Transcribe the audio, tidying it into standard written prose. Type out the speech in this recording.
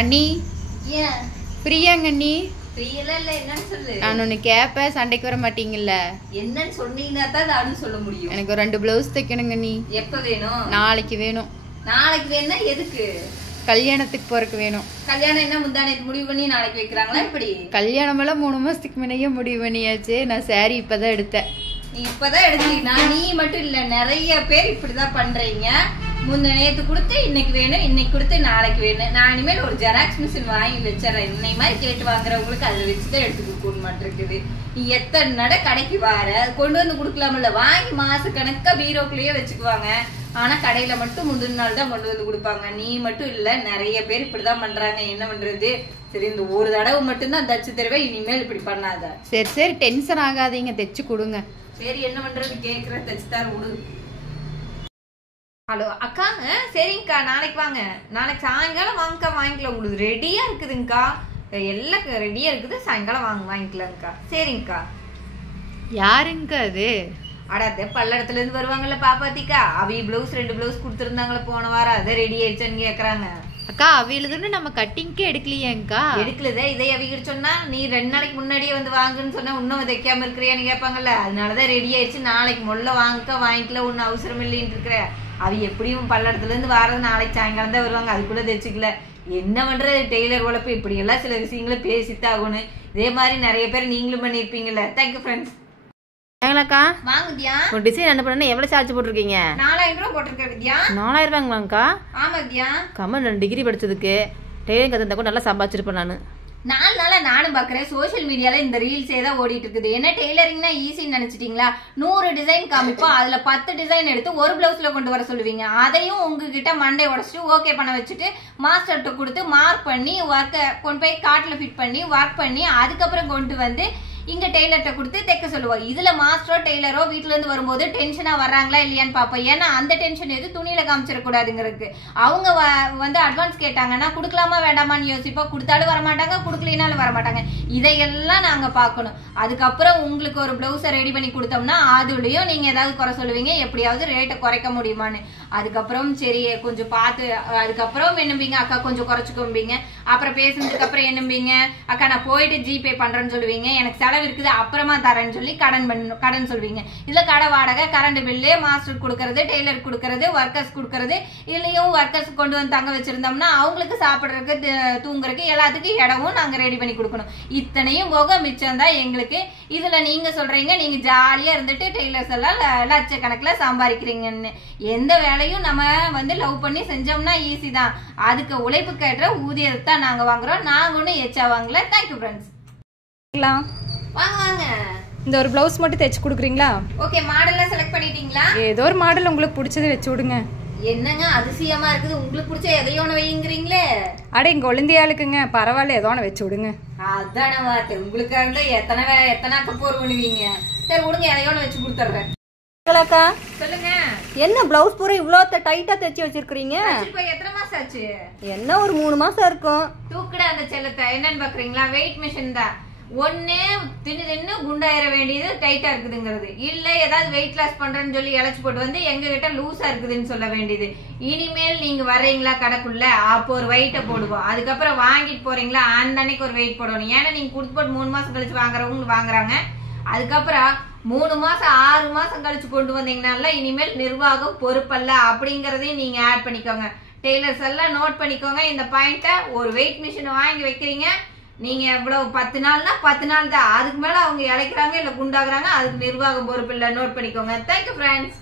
அண்ணி ஏன் பிரியாங்க அண்ணி. ஃப்ரீயெல்லாம் இல்லை, என்னன்னு சொல்லு. நான் ஒன்று கேட்பேன், சண்டைக்கு வர மாட்டீங்கல்ல. என்னன்னு சொன்னீங்கன்னா தான் நானும் சொல்ல முடியும். எனக்கு ஒரு 2 பிளவுஸ் தைக்கணுங்க அண்ணி. எப்ப வேணும்? நாளைக்கு வேணும். நாளைக்கு வேணும்னா எதுக்கு? கல்யாணத்துக்கு போறதுக்கு வேணும். கல்யாணம் என்ன முந்தானத்துக்கு முடிவு பண்ணி நாளைக்கு வைக்கிறாங்களா? இப்படி கல்யாணம் எல்லாம் 3 மாசத்துக்கு முன்னையே முடிவு பண்ணியாச்சு. நான் சாரி இப்பதான் எடுத்தேன். நீ இப்பதான் எடுத்தீங்கன்னா நீ மட்டும் இல்ல, நிறைய பேர் இப்படிதான் பண்றீங்க. நேத்து கொடுத்து இன்னைக்கு வேணும், இன்னைக்கு கொடுத்து நாளைக்கு வேணும். நான் இனிமேல் ஒரு ஜெராக்ஸ் மிஷின் வாங்கி வச்சிடறேன். இன்னை மாதிரி கேட்டு வாங்குறவங்களுக்கு அதை வச்சுதான் எடுத்து கொடுக்க மாட்டிருக்குது. நீ எத்தனை நட கடைக்கு வார கொண்டு வந்து கொடுக்கலாம்ல, வாங்கி மாச கணக்கா பீரோக்குள்ளேயே வச்சுக்குவாங்க. ஆனா கடையில மட்டும் முந்தின நாள் தான் கொண்டு வந்து கொடுப்பாங்க. நீ மட்டும் இல்ல, நிறைய பேர் இப்படிதான் பண்றாங்க. என்ன பண்றது? சரி, இந்த ஒரு தடவை மட்டும்தான் தச்சு தருவேன், இனிமேல் இப்படி பண்ணாத. சரி சரி, டென்ஷன் ஆகாதீங்க, தைச்சு கொடுங்க. சரி, என்ன பண்றது? கேக்குற தச்சு தர விடு. ஹலோ அக்கா, சரிங்கக்கா, நாளைக்கு வாங்க. நாளைக்கு சாயங்காலம் வாங்கக்கா, வாங்கிக்கலாம். உங்களுக்கு ரெடியா இருக்குதுங்கக்கா, எல்லாம் ரெடியா இருக்குது. சாயங்காலம் வாங்கிக்கலாங்கக்கா. சரிங்கக்கா. யாருங்க அது? அடாத பல்லடத்துல இருந்து வருவாங்கல்ல பாப்பாத்திக்கா, அவி பிளவுஸ் 2 பிளவுஸ் கொடுத்துருந்தாங்களே போன வாரம், அதை ரெடி ஆயிடுச்சான்னு கேக்குறாங்க. அக்கா, அவையில நம்ம கட்டிங்கே எடுக்கலையேங்கக்கா. எடுக்கலதே, இதை அவிகிட்டு சொன்னா நீ 2 நாளைக்கு முன்னாடியே வந்து வாங்குன்னு சொன்னா இன்னும் தைக்காம இருக்கிறியான்னு கேட்பாங்கல்ல. அதனாலதான் ரெடி ஆயிடுச்சு. நாளைக்கு முள்ள வாங்கக்கா, வாங்கிக்கல, ஒன்னும் அவசரம் இல்லைன்னு இருக்கிற. அவ எப்படியும் பல்லடத்துல இருந்து வாரது நாளைக்கு சாயங்காலம் தான் வருவாங்க. அதுக்குள்ள தைச்சுக்கல. என்ன பண்றது? டெய்லர் உழைப்பு இப்படி எல்லாம் சில விஷயங்களை பேசித்தாகணும். இதே மாதிரி நிறைய பேர் நீங்களும் பண்ணிருப்பீங்கல்ல. Thank you friends. ஏங்களாக்கா, வாங்க வித்யா. ஒரு டிசைன் என்ன பண்ணா எவ்வளவு சார்ஜ் போட்டிருக்கீங்க? 4000 ரூபாய் போட்டிருக்க வித்யா. 4000 ரூபாங்களாக்கா? ஆமா வித்யா. கமல் 2 டிகிரி படிச்சதுக்கு டெய்லரிங் கத்துருந்தா கூட நல்லா சம்பாதிச்சிருப்பேன் நானு. 4 நாளா நானும் பாக்குறேன் சோசியல் மீடியால இந்த ரீல்ஸே தான் ஓடிட்டு இருக்குது. என்ன டெய்லரிங்னா ஈஸின்னு நினைச்சிட்டீங்களா? 100 டிசைன் காமிப்போம், அதுல 10 டிசைன் எடுத்து ஒரு பிளவுஸ்ல கொண்டு வர சொல்லுவீங்க. அதையும் உங்ககிட்ட மண்டை உடச்சிட்டு ஓகே பண்ண வச்சுட்டு மாஸ்டர்கிட்ட கொடுத்து மார்க் பண்ணி ஒர்க்கை கொண்டு போய் காட்டுல ஃபிட் பண்ணி ஒர்க் பண்ணி அதுக்கப்புறம் கொண்டு வந்து இங்க டெய்லர்கிட்ட கொடுத்து தைக்க சொல்லுவோம். இதுல மாஸ்டரோ டெய்லரோ வீட்டுல இருந்து வரும்போது டென்ஷனா வர்றாங்களா இல்லையான்னு பாப்போம். ஏன்னா அந்த டென்ஷன் எது துணியில காமிச்சிடக்கூடாதுங்கிறதுக்கு. அவங்க வந்து அட்வான்ஸ் கேட்டாங்கன்னா கொடுக்கலாமா வேண்டாமான்னு யோசிப்போம். கொடுத்தாலும் வரமாட்டாங்க, கொடுக்கலினாலும் வரமாட்டாங்க. இதையெல்லாம் நாங்க பார்க்கணும். அதுக்கப்புறம் உங்களுக்கு ஒரு பிளவுஸை ரெடி பண்ணி கொடுத்தோம்னா அதுலயும் நீங்க ஏதாவது குறை சொல்லுவீங்க, எப்படியாவது ரேட்டை குறைக்க முடியுமான்னு. அதுக்கப்புறம் சரி கொஞ்சம் பார்த்து, அதுக்கப்புறம் என்னம்பீங்க, அக்கா கொஞ்சம் குறைச்சுக்கோம்பீங்க. அப்புறம் பேசுனதுக்கு அப்புறம் என்னம்பீங்க, அக்கா நான் போயிட்டு ஜிபே பண்றேன்னு சொல்லுவீங்க. எனக்கு செலவு இருக்குது அப்புறமா தரேன்னு சொல்லி கடன் சொல்வீங்க. இதுல கடை வாடகை, கரண்ட் பில்லு, மாஸ்டர் கொடுக்கறது, டெய்லர் கொடுக்கறது, ஒர்க்கர்ஸ் கொடுக்கறது, இல்லையும் ஒர்க்கர்ஸ் கொண்டு வந்து தங்க வச்சிருந்தோம்னா அவங்களுக்கு சாப்பிட்றதுக்கு தூங்குறதுக்கு எல்லாத்துக்கும் இடமும் நாங்க ரெடி பண்ணி கொடுக்கணும். இத்தனையும் போக மிச்சம் தான் எங்களுக்கு. இதுல நீங்க சொல்றீங்க நீங்க ஜாலியா இருந்துட்டு டெய்லர்ஸ் எல்லாம் லட்சக்கணக்கில் சம்பாதிக்கிறீங்கன்னு. எந்த வேலையும் நம்ம வந்து லவ் பண்ணி செஞ்சோம்னா ஈஸி தான். அதுக்கு உழைப்பு கேட்ட ஊதியத்தை தான் நாங்க வாங்குறோம். நாங்க ஒன்னும் எச்சா வாங்கல. Thank you friends. வாங்க வாங்க. இந்த ஒரு பிளவுஸ் மட்டும் தைச்சு கொடுக்குறீங்களா? ஓகே, மாடல்லாம் செலக்ட் பண்ணிட்டீங்களா? ஏதோ ஒரு மாடல் உங்களுக்கு பிடிச்சதை வச்சு விடுங்க. என்னங்க அதிசயமா இருக்குது, உங்களுக்கு பிடிச்ச எதையோன வைங்கிறீங்களே. அட இங்க ஒளிந்தியாளுக்குங்க, பரவாயில்ல, ஏதோ ஒன்று வச்சு விடுங்க. அதான வார்த்தை. உங்களுக்கு இருந்தா எத்தனை கப்போர் பண்ணுவீங்க. சரி விடுங்க, எதையோன வச்சு கொடுத்துட்றேன். சொல்லுங்க. என்ன பிளவுஸ் பூரா இவ்ளோ டைட்டா தைச்சு வச்சிருக்கீங்க? எத்தனை மாசம் ஆச்சு? என்ன ஒரு 3 மாசம் இருக்கும். தூக்குட அந்த செல்லத்தை. என்னன்னு பாக்குறீங்களா? வெயிட் மிஷின் தான். ஒண்ணு தின்னு குண்டாயிர வேண்டியது டைட்டா இருக்குதுங்கிறது, இல்ல ஏதாவது வெயிட் லாஸ் பண்றேன்னு சொல்லி இழைச்சு போட்டு வந்து எங்க கிட்ட லூஸா இருக்குதுன்னு சொல்ல வேண்டியது. இனிமேல் நீங்க வர்றீங்களா கடைக்குள்ள, அப்போ ஒரு வெயிட்ட போடுவோம். அதுக்கப்புறம் வாங்கிட்டு போறீங்களா அந்த அன்னைக்கு ஒரு வெயிட் போடணும். ஏன்னா நீங்க கொடுத்து போட்டு 3 மாசம் கழிச்சு வாங்குறவங்க வாங்குறாங்க. அதுக்கப்புறம் 3 மாசம் 6 மாசம் கழிச்சு கொண்டு வந்தீங்கன்னால இனிமேல் நிர்வாகம் பொறுப்பல்ல அப்படிங்கறதையும் நீங்க ஆட் பண்ணிக்கோங்க. டெய்லர்ஸ் எல்லாம் நோட் பண்ணிக்கோங்க இந்த பாயிண்ட. ஒரு வெயிட் மிஷின் வாங்கி வைக்கிறீங்க நீங்க எவ்வளவு 10 நாள்னா 10 நாள் தான். அதுக்கு மேல அவங்க இழைக்கிறாங்க இல்ல குண்டாக்குறாங்க, அதுக்கு நிர்வாகம் பொறுப்பு இல்ல. நோட் பண்ணிக்கோங்க. Thank you friends.